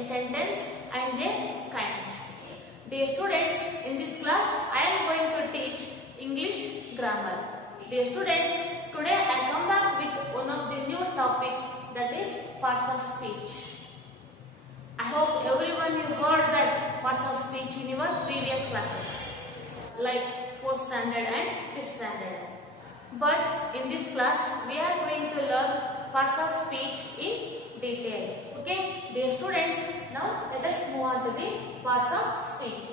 a sentence and their kinds. Dear students, in this class I am going to teach English grammar. Dear students, today I come back with one of the new topic, that is parts of speech. I hope everyone you heard that parts of speech in your previous classes, like 4th standard and 5th standard. But in this class we are going to learn parts of speech in detail. Okay, dear students, now let us move on to the parts of speech.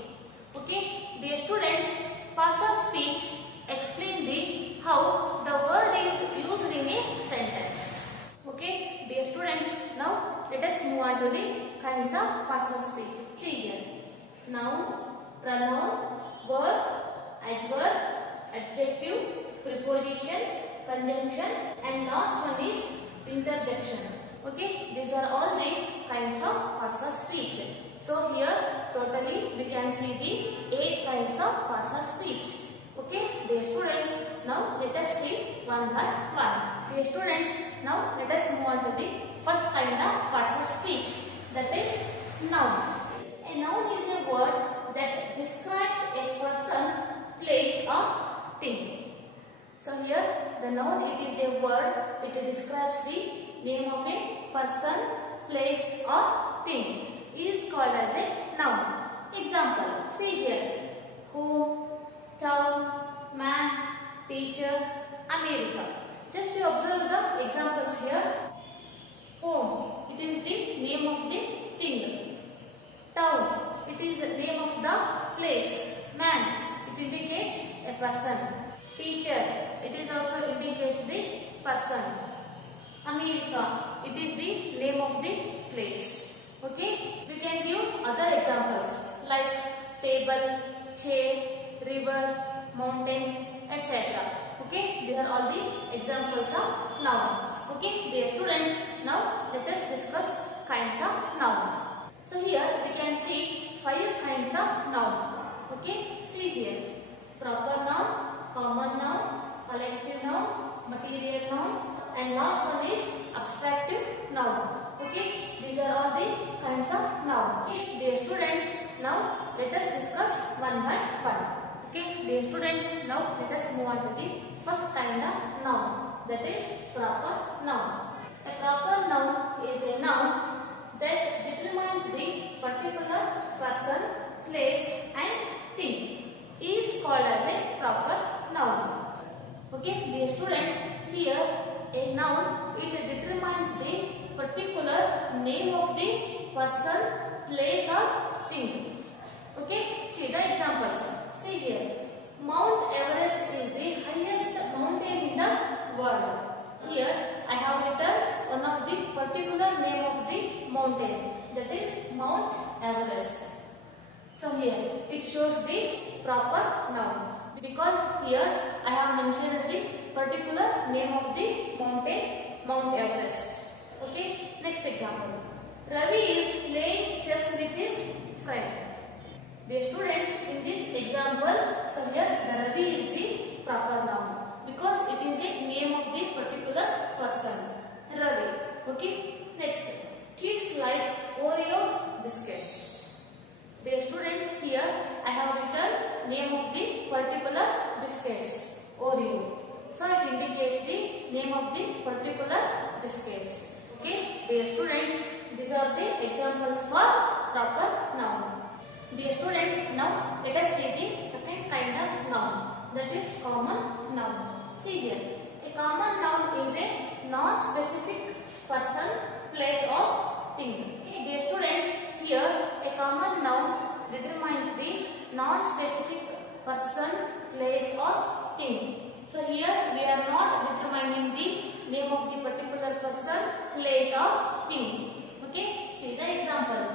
Okay, dear students, parts of speech explain the how the word is used in a sentence. Okay, dear students, now let us move on to the kinds of parts of speech. See here: noun, pronoun, verb, adverb, adjective, preposition, conjunction, and last one is interjection. Okay, these are all the kinds of parts of speech. So here totally we can see the 8 kinds of parts of speech. Okay, dear students, now let us see one by one. Dear students, now let us move on to the first kind of parts of speech, that is noun. A noun is a word that describes a person, place or thing. So here the noun, it is a word, it describes the name of a person, place or thing. It is called as a noun. Example, see here: home, town, man, teacher, America. Just you observe the examples here. Home, it is the name of the thing. Town, it is the name of the place. Man, it indicates a person. Teacher, it is also indicates the person. America, it is the name of the place. Okay, we can give other examples like table, chair, river, mountain, etc. Okay, these are all the examples of noun. Okay, dear students, now let us discuss kinds of noun. So here we can see 5 kinds of noun. Okay, see here: proper noun, common noun, collective noun, material noun, and last one is abstractive noun. Okay, these are all the kinds of noun. Okay, dear students, now let us discuss one by one. Okay, dear students, now let us move on to the first kind of noun, that is proper noun. A proper noun is a noun that determines the particular person, place and thing. It is called as a proper noun. Okay, dear students, here a noun, it determines the particular name of the person, place or thing. Okay, see the examples. See here: Mount Everest is the highest mountain in the world. Here I have written one of the particular name of the mountain, that is Mount Everest. So here it shows the proper noun, because here I have mentioned the particular name of the mountain, Mount Everest. Okay, next example: Ravi is playing chess with his friend. Dear students, in this example, so here the Ravi is the proper noun, because it is a name of the particular person, Ravi. Okay, next: kids like Oreo biscuits. Dear students, here I have written name of the particular biscuits, Oreo. So it indicates the name of the particular biscuits. Okay, dear students, these are the examples for proper noun. Dear students, now let us see the second kind of noun, that is common noun. See here: a common noun is a non-specific person, place or thing. Okay, dear students, here a common noun determines the non-specific person, place or thing. So here we are not determining the name of the particular person, place or thing. Okay, see the example: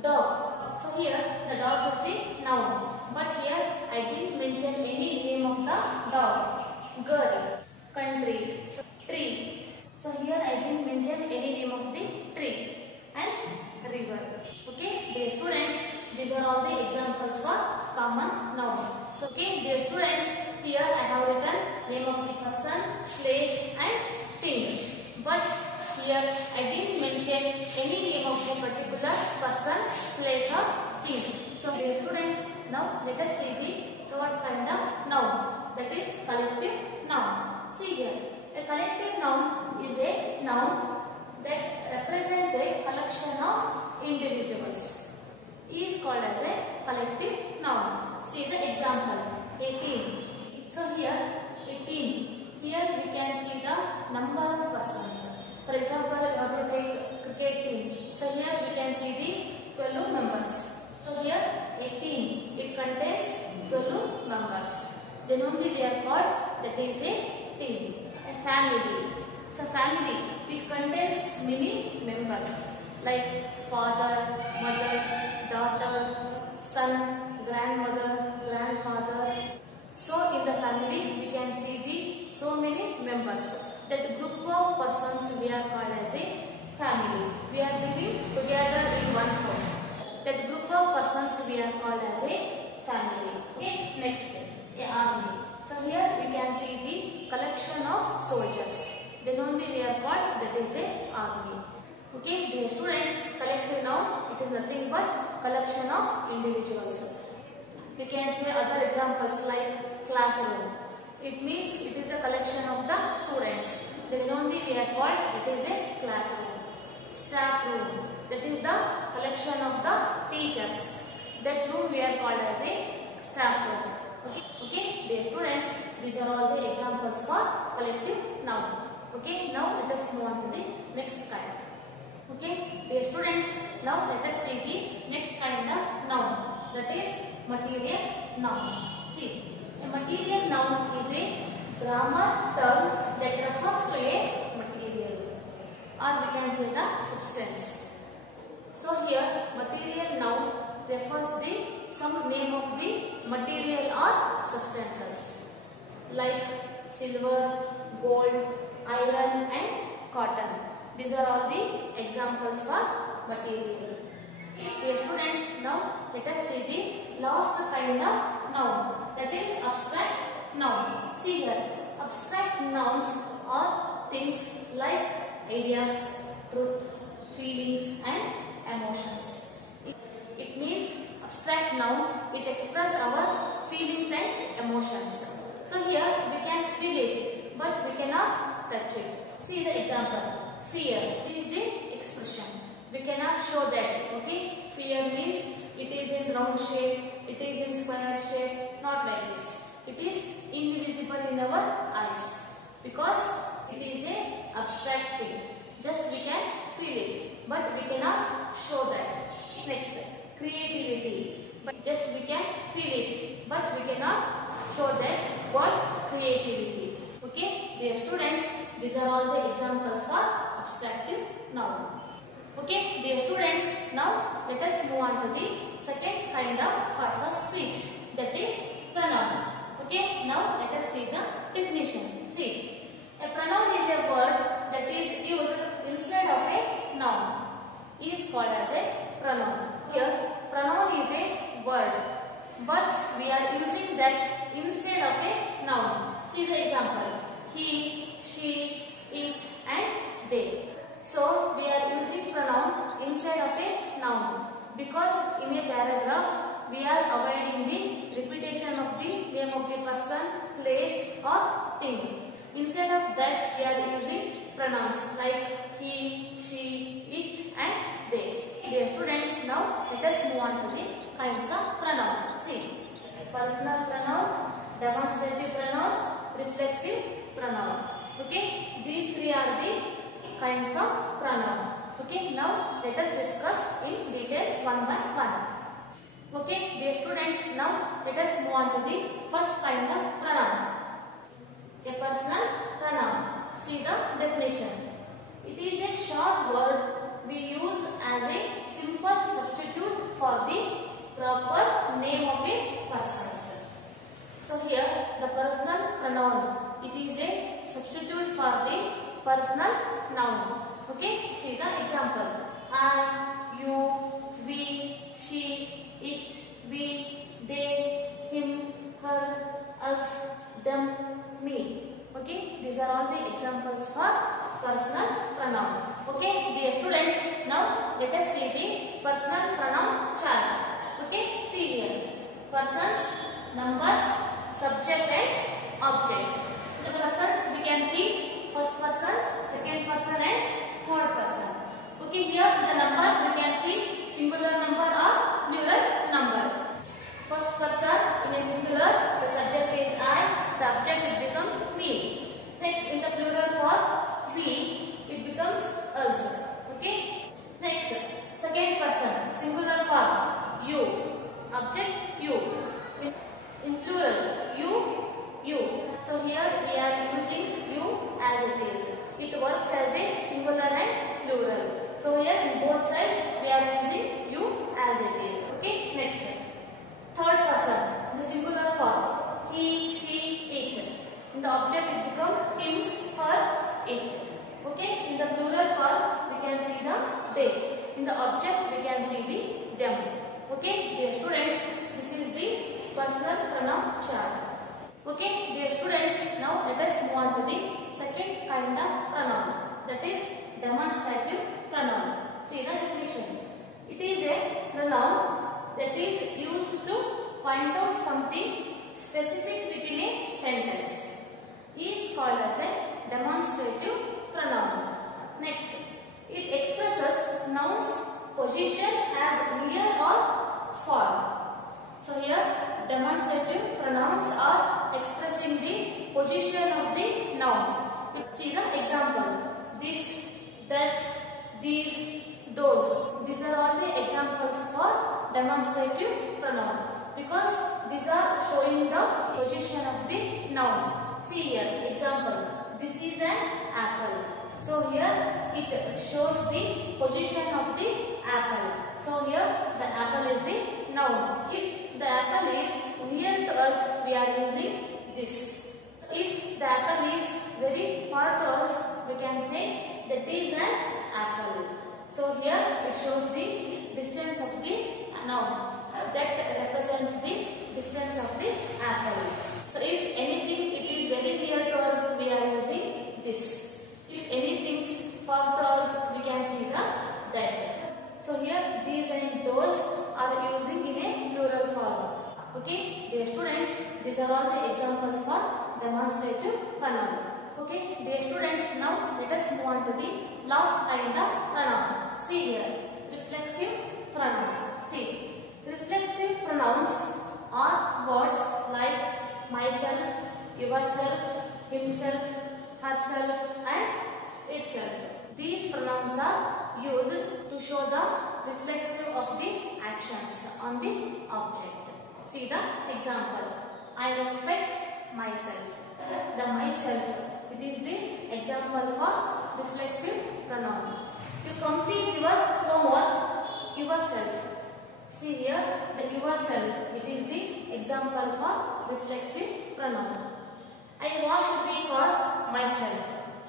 dog. So here the dog is the noun, but here I didn't mention any name of the dog. Girl, country, tree. So here I didn't mention any name of the tree, and river. Okay, dear students, these are all the examples for common noun. So okay, dear students, here I have written name of the person, place and thing. But here I didn't mention any name of the a particular person, place or thing. So dear students, now let us see the third kind of noun, that is collective noun. See here, a collective noun is a noun that represents a collection of individuals. Is called as a collective noun. See the example, a team. So here, a team. Here we can see the number of persons. For example, we have to take cricket team. So here we can see the 12 members. So here a team, it contains 12 members. Then only we are called, that is a team. A family. So family, it contains many members like father, mother, daughter, son, grandmother, grandfather. So in the family we can see the so many members. That group of persons we are called as a family. We are living together in one house. That group of persons we are called as a family. Okay, next, a army. So here we can see the collection of soldiers. Then only they are called, that is a army. Okay, dear students, collective noun, it is nothing but collection of individuals. We can say other examples like classroom. It means it is the collection of the students. Then only we are called, it is a classroom. Staff room, that is the collection of the teachers. That room we are called as a staff room. Okay, dear students, these are all the examples for collective noun. Okay, now let us move on to the next kind. Okay, dear students, now let us see the next kind of noun, that is material noun. See, a material noun is a grammar term that refers to a material, or we can say the substance. So here material noun refers the some name of the material or substances like silver, gold, iron and cotton. These are all the examples for material. Dear students, now let us see the last kind of noun, that is abstract noun. See here, abstract nouns are things like ideas, truth, feelings and emotions. It means abstract noun, it expresses our feelings and emotions. So here we can feel it, but we cannot touch it. See the example, fear is the expression. We cannot show that. Okay, fear means it is in round shape, it is in square shape, not like this. It is invisible in our eyes because it is a abstract thing. Just we can feel it, but we cannot show that. Next, creativity. But just we can feel it, but we cannot show that what creativity. Okay, dear students, these are all the examples for abstractive noun. Okay, dear students, now let us move on to the second kind of parts of speech, that is pronoun. Okay, now let us see the definition. See, a pronoun is a word that is used instead of a noun. It is called as a pronoun. Here, pronoun is a word, but we are using that instead of a noun. See the example, he, she, it and they. So we are using pronoun instead of a noun because in a paragraph we are avoiding the repetition of the name of the person, place or thing. Instead of that we are using pronouns like he, she, it and they. Dear students, now let us move on to the kinds of pronoun. See, personal pronoun, demonstrative pronoun, reflexive pronoun. Okay, these three are the kinds of pronoun. Okay, now let us discuss in detail one by one. Okay, dear students, now let us move on to the first kind of pronoun, a personal pronoun. See the definition. It is a short word we use as a simple substitute for the proper name of a person. So here the personal pronoun, it is a substitute for the personal noun. Okay, see the example. I, you, we, she, it, we, they, him, her, us, them, me. Okay, these are all the examples for personal pronoun. Okay, dear students, now let us see personal pronoun child. Okay, see here. Persons, numbers, subject and object. The persons we can see first person, second person and third person. Okay, here the numbers we can see singular number or plural number. First person in a singular, the subject is I, the object it becomes me. Next in the plural form we, it becomes us. Okay. Next second person singular form you, object you. In plural you. So here we are using you as it is. It works as a singular and plural. So here in both sides we are using you as it is. Okay. Next third person, the singular form he, she, it. In the object it becomes him, her, it. Okay. In the plural form we can see the they. In the object we can see the them. Okay. Dear students, this is the personal pronoun chart. Okay. Dear students, now let us move on to the second kind of pronoun, that is demonstrative pronoun. See the definition. It is a pronoun that is used to point out something specific within a sentence. Is called as a demonstrative pronoun. Next, it expresses nouns position as near or far. So here demonstrative pronouns are expressing the position of the noun. See the example. This, that, these, those. These are all the examples for demonstrative pronoun because these are showing the position of the noun. See here, example. This is an apple. So here it shows the position of the apple. So here the apple is the noun. If the apple is near to us, we are using this. If the apple is very far to us, we can say that is an apple. So here it shows the distance of the noun. That represents the distance of the apple. So if anything it is very near to us, we are using this. If anything is far to us, we can see the that. So here these and those are using in a plural form. Okay, dear students, these are all the examples for demonstrative pronoun. Okay, dear students, now let us move on to the last kind of pronoun. See here, reflexive pronoun. See, reflexive pronouns are words like myself, yourself, himself, herself and itself. These pronouns are used to show the reflexive of the actions on the object. See the example. I respect myself. The myself, it is the example for reflexive pronoun. You complete your homework yourself. See here, the yourself, it is the example for reflexive pronoun. I wash the car myself.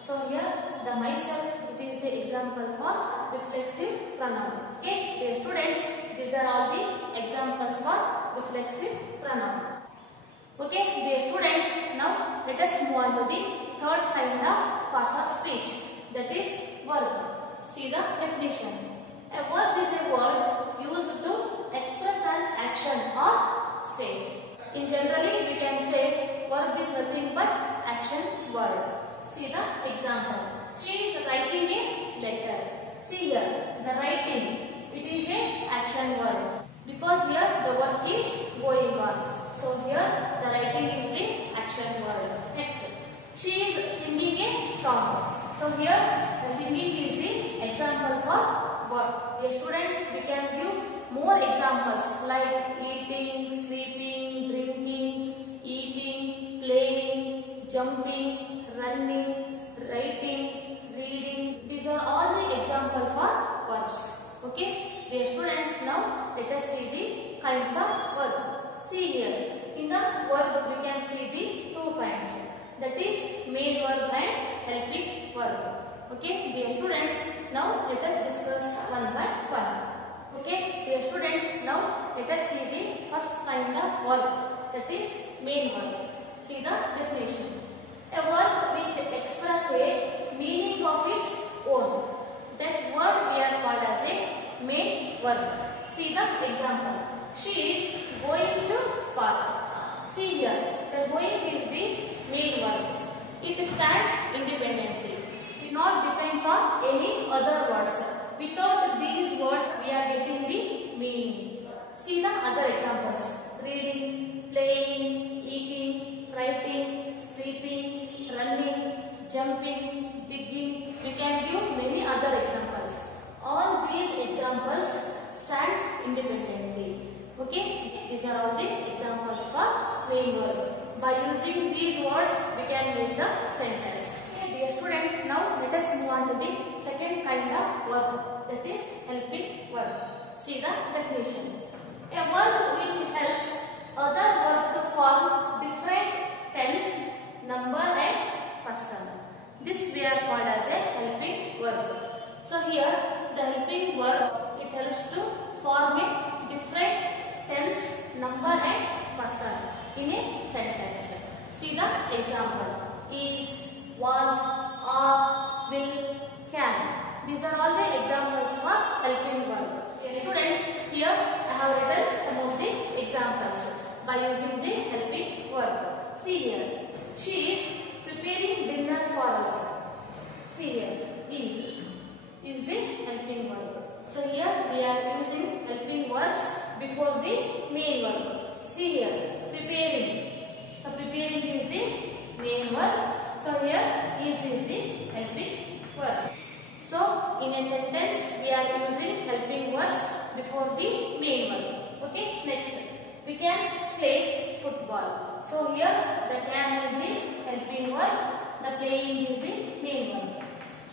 So here, the myself, it is the example for reflexive pronoun. Okay, dear students, these are all the examples for reflexive pronoun. Okay, dear students, now let us move on to the third kind of parts of speech, that is verb. See the definition. A verb is a word used to express an action or state. In generally, we can say verb is nothing but action word. See the example. She is writing a letter. See here, the writing, it is a action word because here the work is going on. So here the writing is the action word. Next, she is singing a song. So here the singing is the example for verb. Dear students, we can give more examples like eating, sleeping, drinking, eating, playing, jumping, running, writing, reading. These are all the examples for verbs. Okay, dear students, now let us see the kinds of verb. See here, in the verb we can see the two kinds. That is main verb and helping verb. Okay, dear students, now let us discuss one by one. Okay, dear students, now let us see the first kind of verb, that is main verb. See the definition. A verb which expresses a meaning of its own. That word we are called as a main verb. See the example. She is going to park. See here, the going is the main verb. It stands independently. It not depends on any other words. Without these words, we are getting the meaning. See the other examples. Reading, playing, eating, writing, sleeping, running, jumping, digging. We can give many other examples. All these examples stands independently. Okay, these are all the examples for main verb. By using these words, we can make the sentence. Dear students, now let us move on to the second kind of verb, that is helping verb. See the definition. A verb which helps other verbs to form different tense, number and person. This we are called as a helping verb. So here the helping verb, it helps to form a different tense, number and person in a sentence. See the example. Is, was, are, will, can. These are all the examples for helping verb. Students, here I have written some of the examples by using the helping verb. See here. She is preparing dinner for us. See here. Is the helping verb. So here we are using helping verbs before the main verb. See here. Preparing. So preparing is the main verb. So here is the helping verb. So in a sentence we are using helping verbs before the main verb. Okay, next we can play football. So here the can is the helping verb, the playing is the main verb.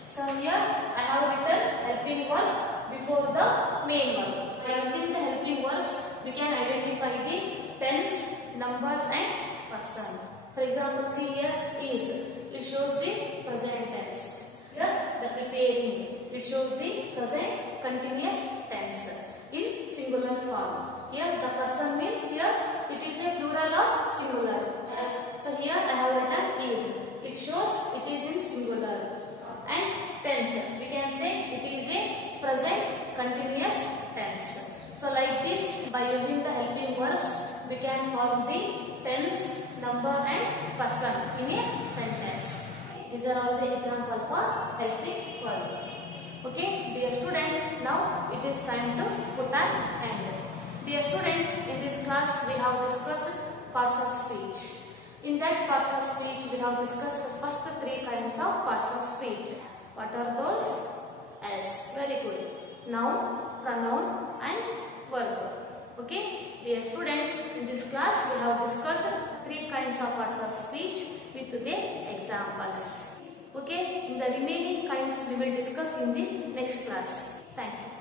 So here I have written helping verb before the main verb. By using the helping verbs, we can identify the tense, numbers and person. For example, see here is. It shows the present tense. Here the preparing. It shows the present continuous tense in singular form. Here the person means here it is a plural or singular. So here I have written is. It shows it is in singular. And tense, we can say it is a present continuous tense. So like this, by using the helping verbs, we can form the tense, number and person in a sentence. These are all the examples for helping verb. Okay, dear students, now it is time to put an end. Dear students, in this class we have discussed parts of speech. In that parts of speech, we have discussed the first three kinds of parts of speech. What are those? Yes, very good. Noun, pronoun and verb. Okay, dear students, in this class we have discussed three kinds of parts of speech with the examples. Okay, in the remaining kinds we will discuss in the next class. Thank you.